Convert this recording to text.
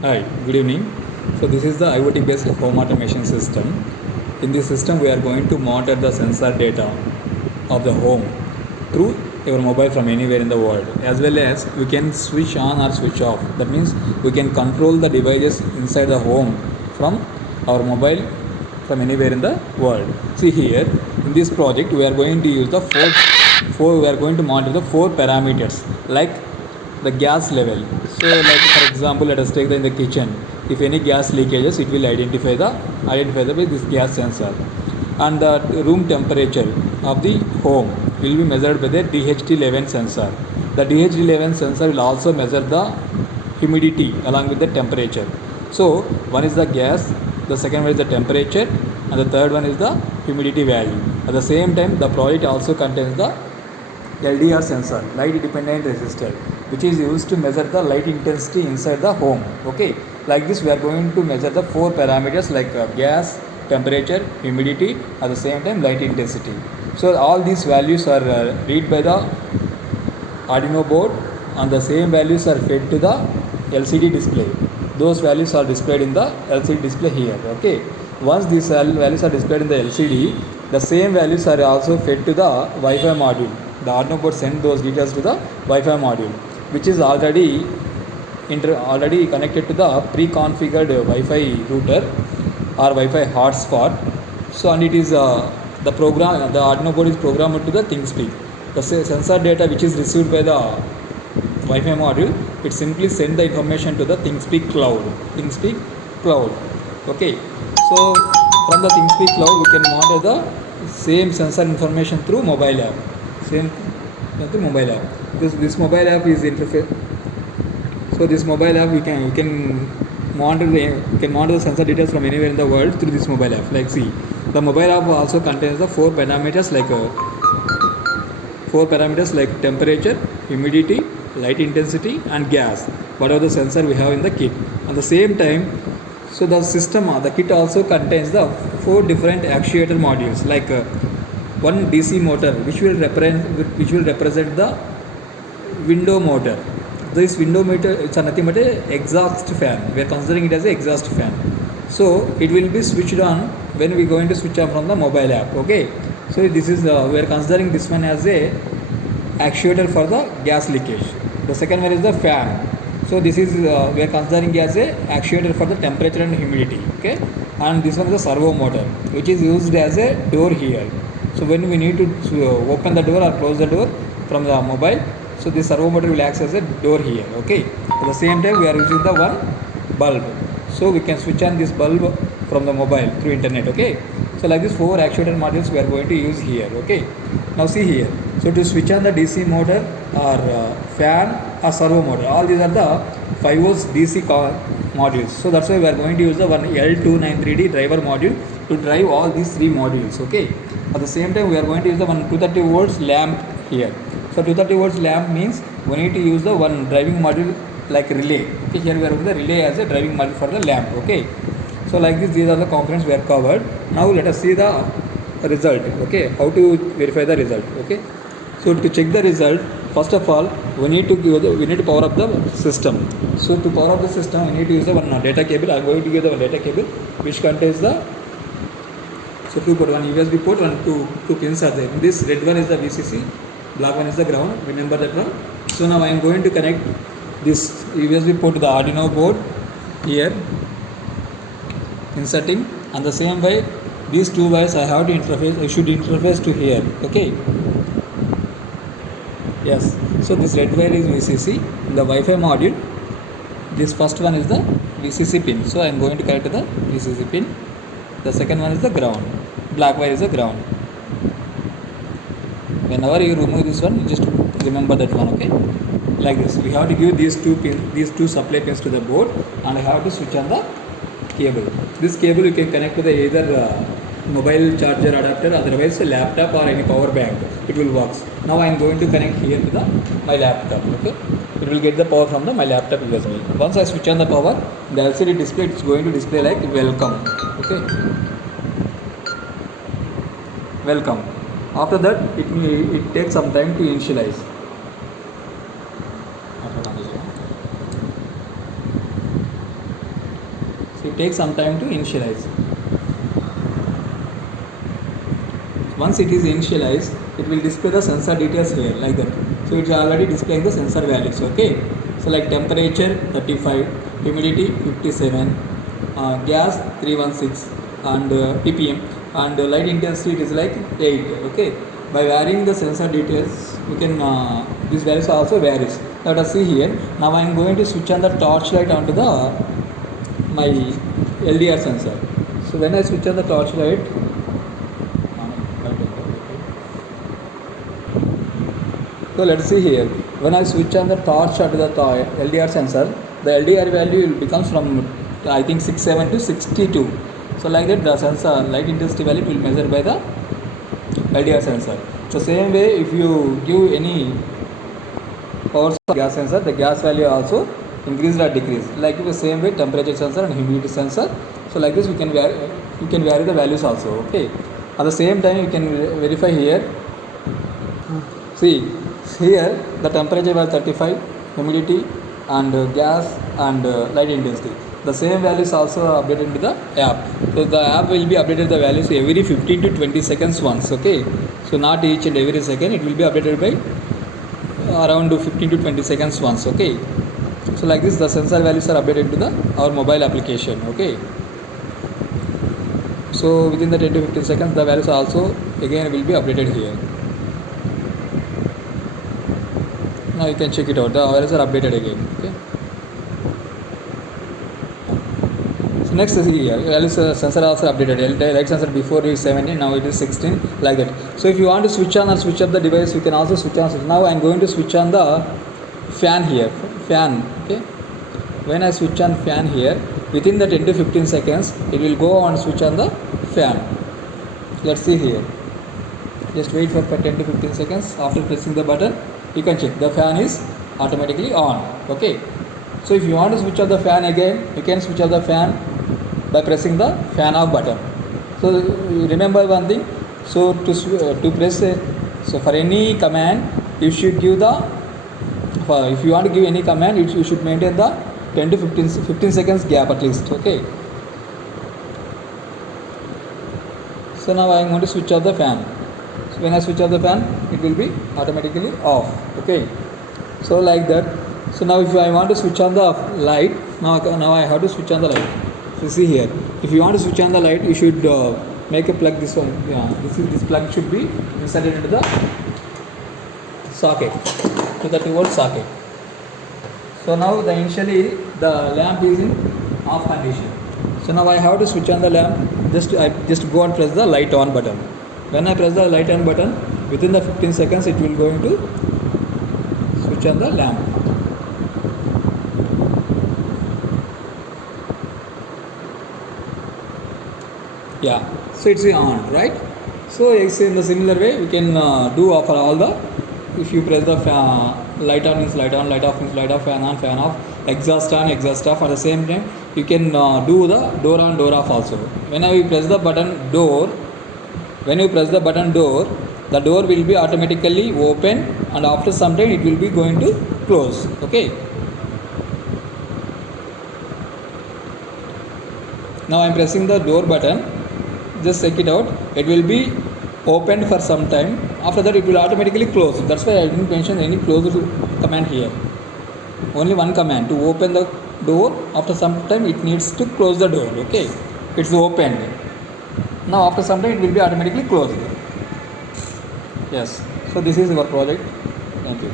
Hi, good evening. So this is the IoT based home automation system. In this system we are going to monitor the sensor data of the home through your mobile from anywhere in the world, as well as we can switch on or switch off. That means we can control the devices inside the home from our mobile from anywhere in the world. See here, in this project we are going to use the four we are going to monitor the four parameters like the gas level. So like for example, let us take in the kitchen, if any gas leakages it will identify the by this gas sensor. And the room temperature of the home will be measured by the DHT11 sensor. The DHT11 sensor will also measure the humidity along with the temperature. So one is the gas, the second one is the temperature, and the third one is the humidity value. At the same time, the project also contains the LDR sensor, light dependent resistor, which is used to measure the light intensity inside the home. Okay, like this we are going to measure the four parameters like gas, temperature, humidity, at the same time light intensity. So all these values are read by the Arduino board, and the same values are fed to the LCD display. Those values are displayed in the LCD display here. Okay, once these values are displayed in the LCD, the same values are also fed to the Wi-Fi module. The Arduino board sends those details to the Wi-Fi module, which is already connected to the pre-configured Wi-Fi router or Wi-Fi hotspot. So and it is the Arduino board is programmed to the ThingSpeak. The sensor data which is received by the Wi-Fi module, it simply send the information to the ThingSpeak cloud. ThingSpeak cloud. Okay. So from the ThingSpeak cloud, we can monitor the same sensor information through mobile app. Same through mobile app. This mobile app is interface. So this mobile app we can monitor the sensor details from anywhere in the world through this mobile app. Like see, the mobile app also contains the four parameters like temperature, humidity, light intensity, and gas. Whatever the sensor we have in the kit. At the same time, so the kit also contains the four different actuator modules like one DC motor which will represent the window motor. This window motor, it's nothing but a exhaust fan. We are considering it as a exhaust fan. So it will be switched on when we are going to switch on from the mobile app. Okay. So this is we are considering this one as a actuator for the gas leakage. The second one is the fan. So this is we are considering as a actuator for the temperature and humidity. Okay. And this one is a servo motor which is used as a door here. So when we need to open the door or close the door from the mobile, so this servo motor will act as a door here. Okay. At the same time, we are using the one bulb, so we can switch on this bulb from the mobile through internet. Okay. So like this four actuator modules we are going to use here. Okay. Now see here. So to switch on the DC motor or fan or servo motor, all these are the 5 volts DC modules. So that's why we are going to use the one L293D driver module to drive all these three modules. Okay. At the same time, we are going to use the one 230 volts lamp here. So 230 volts lamp means we need to use the one driving module like relay. Okay, here we are using the relay as a driving module for the lamp. Okay. So like this, these are the components we have covered. Now let us see the result. Okay, how to verify the result. Okay. So to check the result, first of all, we need to power up the system. So to power up the system, we need to use the one data cable. I am going to give the one data cable which contains the two port, one USB port, two pins are there. This red one is the VCC, black one is the ground. Remember that one. So now I am going to connect this USB port to the Arduino board here, inserting, and the same way these two wires I should interface to here. Okay. Yes. So this red wire is VCC, the Wi-Fi module. This first one is the VCC pin. So I am going to connect to the VCC pin. The second one is the ground. Black wire is the ground. Whenever you remove this one, just remember that one. Okay. Like this, we have to give these two supply pins to the board, and I have to switch on the cable. This cable you can connect to the either mobile charger adapter, otherwise a laptop or any power bank. It will work. Now I am going to connect here to my laptop. Okay. It will get the power from my laptop USB. Once I switch on the power, the LCD display is going to display like welcome. Okay. Welcome. After that, it takes some time to initialize. So it takes some time to initialize. Once it is initialized, it will display the sensor details here like that. So it's already displaying the sensor values. Okay. So like temperature 35, humidity 57, gas 316, and ppm, and light intensity it is like 8. Okay. By varying the sensor details, we can these values also varies. Let us see here. Now I am going to switch on the torchlight onto the my LDR sensor. So when I switch on the torchlight, so let's see here. When I switch on the torch onto the LDR sensor, the LDR value becomes from I think 67 to 62. So like that, the sensor light intensity value will measure by the LDR sensor. So same way, if you give any power source gas sensor, the gas value also increased or decreased. Like the same way, temperature sensor and humidity sensor. So like this, you can vary the values also. Okay. At the same time, you can verify here. See here the temperature was 35, humidity, and gas, and light intensity. The same values also updated into the app. So the app will be updated the values every 15 to 20 seconds once. Okay. So not each and every second, it will be updated by around 15 to 20 seconds once. Okay. So like this, the sensor values are updated to the our mobile application. Okay. So within the 10 to 15 seconds, the values also again will be updated here. Now you can check it out. The values are updated again. Okay. So next is here. Values sensor also updated. Light sensor before is 17, now it is 16, like that. So if you want to switch on or switch up the device, you can also switch on. Now I am going to switch on the fan here. Fan. Okay. When I switch on fan here, within the 10 to 15 seconds, it will go on switch on the fan. Let's see here. Just wait for 10 to 15 seconds. After pressing the button, you can check the fan is automatically on. Okay. So if you want to switch off the fan again, you can switch off the fan by pressing the fan off button. So remember one thing. So to press so for any command, you should give the if you want to give any command, you should maintain the 10 to 15 seconds gap at least. Okay. So now I am going to switch off the fan. So when I switch off the fan, it will be automatically off. Okay. So like that. So now if I want to switch on the light, now I have to switch on the light. So see here. If you want to switch on the light, you should make a plug this one. Yeah, this plug should be inserted into the socket, to the 2-volt socket. So now initially the lamp is in off condition. So now I have to switch on the lamp. I just go and press the light on button. When I press the light on button, within the 15 seconds it will going to switch on the lamp. Yeah, so it's on, right? So it's in the similar way we can do for all the, if you press the light on means light on, light off means light off, fan on, fan off, exhaust on, exhaust off. At the same time, you can do the door on, door off also. Whenever you press the button door, the door will be automatically open, and after some time it will be going to close. Okay. Now I am pressing the door button. Just check it out. It will be opened for some time. After that, it will automatically close. That's why I didn't mention any close command here. Only one command to open the door. After some time, it needs to close the door. Okay, it's opened. Now after some time, it will be automatically closed. Yes. So this is our project. Thank you.